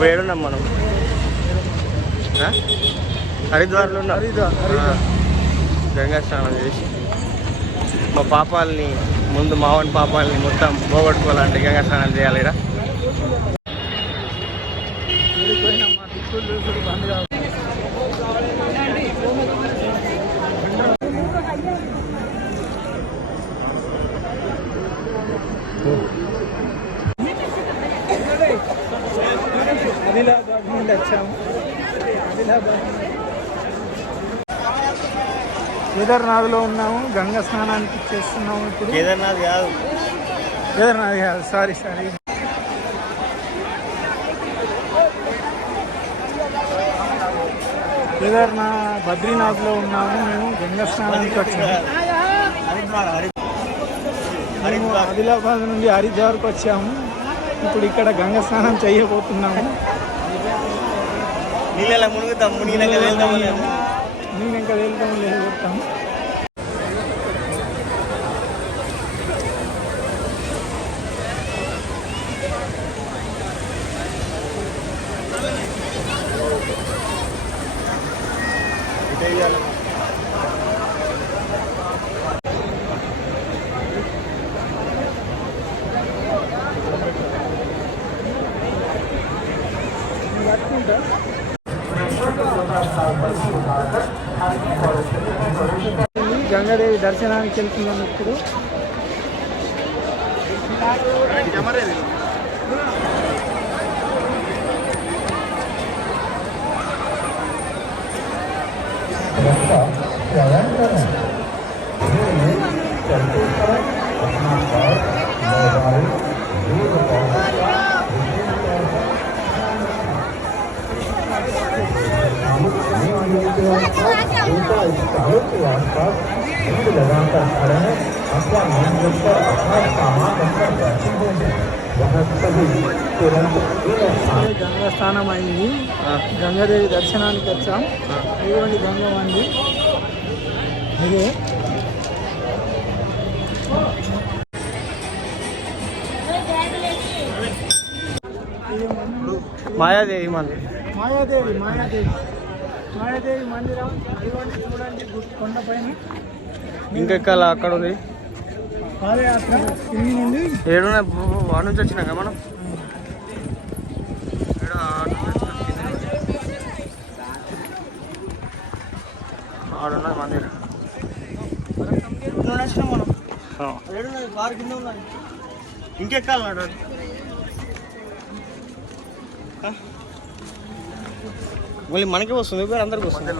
వేడున్నాం మనం. హరిద్వార్లో ఉన్నాం. హరిద్వార్. గంగా స్నానం చేసి మా పాపాలని ముందు మావన్ పాపాలని మొత్తం పోగొట్టుకోవాలంటే గంగా స్నానం చేయాలిరా. ఆదిలాబాద్ నుండి వచ్చాము ఆదిలాబాద్ కేదార్నాథ్లో ఉన్నాము గంగా స్నానానికి చేస్తున్నాము ఇప్పుడు. కేదార్నాథ్ కాదు. కేదార్నాథ్ కాదు సారీ సారీ కేదార్నాథ్ బద్రీనాథ్లో ఉన్నాము మేము గంగా స్నానానికి వచ్చాము. ఆదిలాబాద్ నుండి హరిద్వార్కి వచ్చాము. ఇప్పుడు ఇక్కడ గంగా స్నానం చేయబోతున్నాము నీళ్ళ మునుగుతాం మునిగినాక వెళ్తాం నేను ఇంకా వెళ్తాము లేదు చెప్తాము కట్టుకుంటా గంగాదేవి దర్శనానికి వెళ్తున్నాను ఇప్పుడు గంగా స్నానం అయింది గంగాదేవి దర్శనానికి వచ్చాం ఇదిగోండి గంగమండి ఇదే మాయాదేవి మందిర్ మాయాదేవి మాయాదేవి మాయాదేవి మందిరం ఇదిగోండి చూడండి కొండపైన. ఇంకెక్కాల అక్కడ ఉంది. పాదయాత్ర కింది నుండి వాడు నుంచి వచ్చినాక మనం? ఆడున్నది మందిర్. వచ్చినాం మనం. ఏడున్నది బార్ కింద ఉన్నది. ఇంకెక్కాలన్నాడు? మళ్ళీ మనకే వస్తుంది అందరికి వస్తుంది.